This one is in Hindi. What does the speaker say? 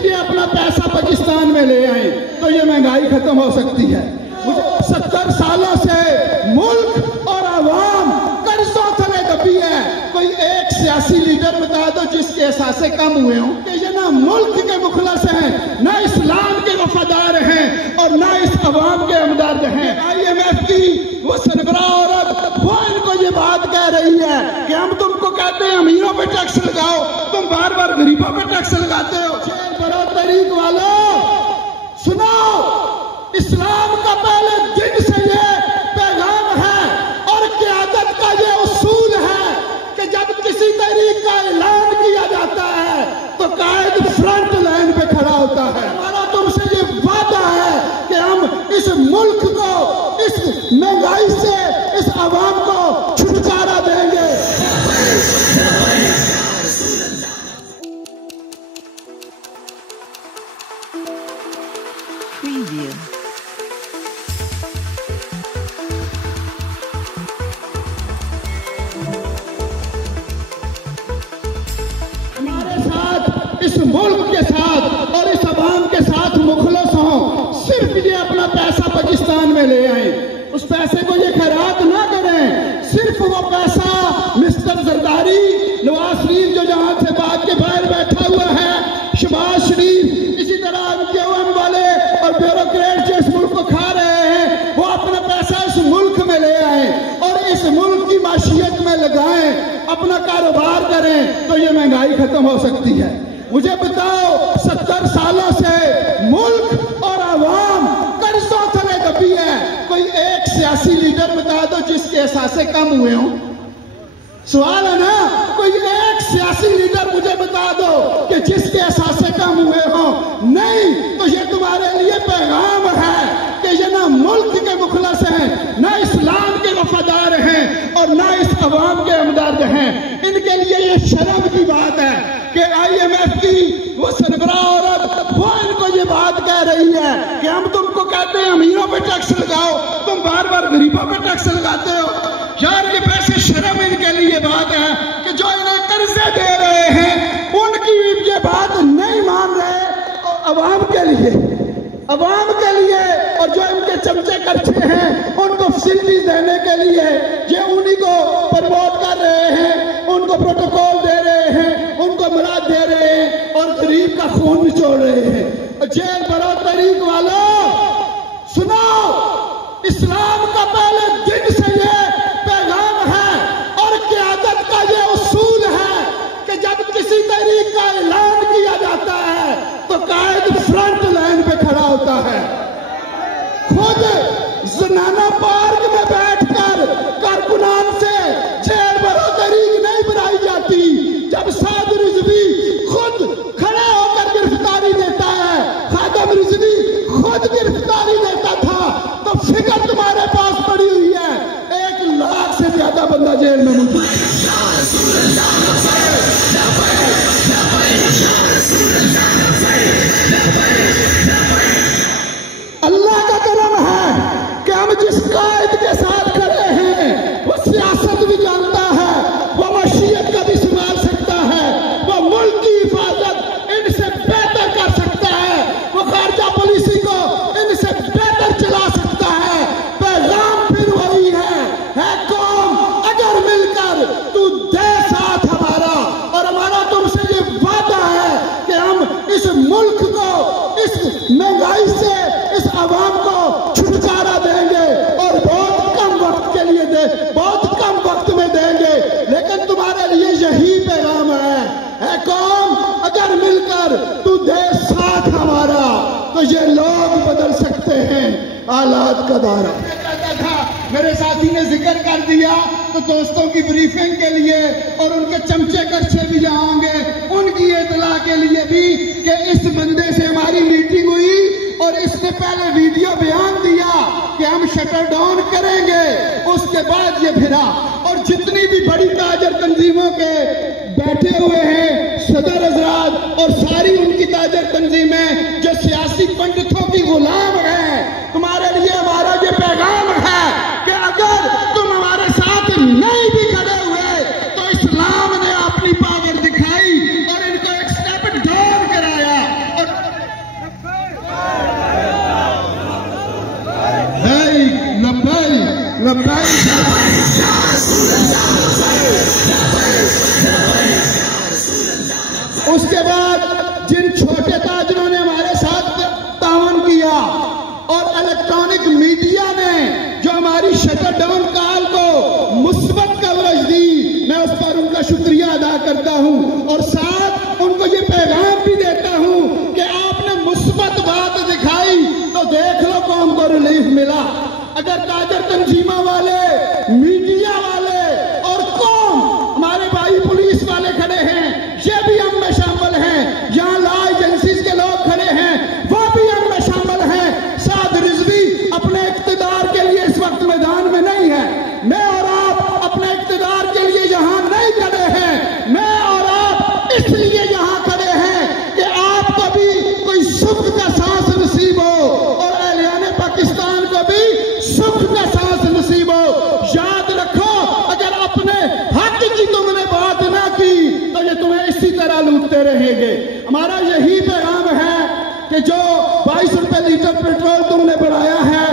ये अपना पैसा पाकिस्तान में ले आए तो ये महंगाई खत्म हो सकती है। 70 सालों से मुल्क और आवाम कर्जों तले दबी है। कोई एक सियासी लीडर बता दो जिसके एहसासे कम हुए हों कि ये ना मुल्क के मुखलस हैं, ना इस्लाम के वफादार हैं और ना इस अवाम के हमदर्द हैं। IMF की वो सरबराह औरत वो इनको ये बात कह रही है कि हम तुमको कहते हैं अमीरों पे टैक्स लगाओ, तुम बार बार गरीबों पे टैक्स लगाते हो। बड़ो तरीक वालों सुनो, इस्लाम का पहले दिन से ये पैगाम है और क़यादत का ये उसूल है कि जब किसी तहरीक का ऐलान किया जाता है तो कायद फ्रंट लाइन पे खड़ा होता है। हमारा तुमसे ये वादा है कि हम इस मुल्क को, इस महंगाई से, इस आवाम को छुटकारा देंगे। Preview. हमारे साथ, इस मुल्क के साथ और इस अवाम के साथ मुखलस हों, सिर्फ ये अपना पैसा पाकिस्तान में ले आए, उस पैसे को ये खैरात ना करें। सिर्फ वो पैसा मिस्टर जरदारी, नवाज शरीफ जो जहां से बाग के बाहर बैठा हुआ है, शहबाज शरीफ, इसी तरह MKM वाले और ब्यूरोक्रेट जो इस मुल्क को खा रहे हैं, वो अपना पैसा इस मुल्क में ले आए और इस मुल्क की माशियत में लगाएं, अपना कारोबार करें तो ये महंगाई खत्म हो सकती है। मुझे बताओ, 70 सालों से मुल्क और आवाम कर्जों तले दबी है। कोई एक सियासी लीडर बता दो जिसके एहसासे कम हुए हों। सवाल है ना, कोई एक सियासी लीडर मुझे बता दो कि जिसके एहसासे कम हुए हों। नहीं तो ये तुम्हारे लिए पैगाम है कि ये ना मुल्क के मुखलस हैं, ना इस्लाम के वफादार हैं और ना इस अवाम के हमदर्द हैं। इनके लिए ये शर्म की बात है कि IMF की वो सरबराह औरत वो इनको ये बात कह रही है कि हम तुमको कहते हैं अमीरों पे टैक्स लगाओ, तुम बार बार गरीबों पे टैक्स लगाते हो। यार ये वैसे शर्म इनके लिए बात है कि जो इन्हें कर्जे दे रहे हैं उनकी ये बात नहीं मान रहे। अवाम के लिए, अवाम के लिए, और जो इनके चमचे करछे हैं उनको फैसिलिटीज देने के लिए ये उन्हीं को प्रमोट कर रहे हैं, उनको प्रोटोकॉल दे रहे हैं, उनको मुराद दे रहे हैं और गरीब का खून निचोड़ रहे हैं। जेल बड़ो तरीक वालों सुनो, इस्लाम का पहले दिन से ये पैगाम है और क़यादत का ये उसूल है कि जब किसी तहरीक का ऐलान किया जाता है तो कायद फ्रंट लाइन पे खड़ा होता है। खुद जनाना पार्क में बैठकर कारकुनान से जेल बड़ो तरीक नहीं बनाई जाती। जब साद रिजवी खुद खड़े होकर गिरफ्तारी देता है, खादम रिजवी खुद गिरफ्तारी देता था, तो फिगर तुम्हारे पास पड़ी हुई है। 1 लाख से ज्यादा बंदा जेल में मौजूद है। अल्लाह का करम है कि हम जिस कायद के साथ खड़े हैं वो सियासत भी जानता है, वो मशीयत का भी संभाल सकता है, वो मुल्क की हिफाजत इनसे बेहतर कर सकता है, वो खारजा पॉलिसी को इनसे बेहतर चला सकता है। पैगाम फिर वही है कौम अगर मिलकर तू दे साथ हमारा, और हमारा तुमसे ये वादा है कि हम इस मुल्क को, इस महंगाई से, इस आवाम को छुटकारा देंगे और बहुत कम वक्त के लिए बहुत कम वक्त में देंगे। लेकिन तुम्हारे लिए यही पैगाम है कौम अगर मिलकर तू दे साथ हमारा तो ये लोग बदल सकते हैं हालात का दायरा। मेरे साथी ने जिक्र कर दिया तो दोस्तों की ब्रीफिंग के लिए और उनके चमचे करछे भी यहाँ होंगे, उनकी इत्तला के लिए भी कि इस बंदे से हमारी मीटिंग हुई और इसने पहले वीडियो बयान दिया कि हम शटर डाउन करेंगे, उसके बाद ये फिरा। और जितनी भी बड़ी ताजर तंजीमों के बैठे हुए हैं सदर हजरात और सारी उनकी ताजर तंजीमें जो सियासी पंडितों की गुलाम है, तुम्हारे लिए हमारा ये पैगाम है कि अगर तुम हमारे साथ नहीं भी खड़े हुए तो इस्लाम ने अपनी पावर दिखाई और इनको एक स्टेप डाउन कराया और सुख का सांस नसीब हो और अहलियाने पाकिस्तान को भी सुख का सांस नसीब हो। याद रखो, अगर अपने हक की तुमने बात ना की तो ये तुम्हें इसी तरह लूटते रहेंगे। हमारा यही पैगाम है कि जो 22 रुपए लीटर पेट्रोल तुमने बढ़ाया है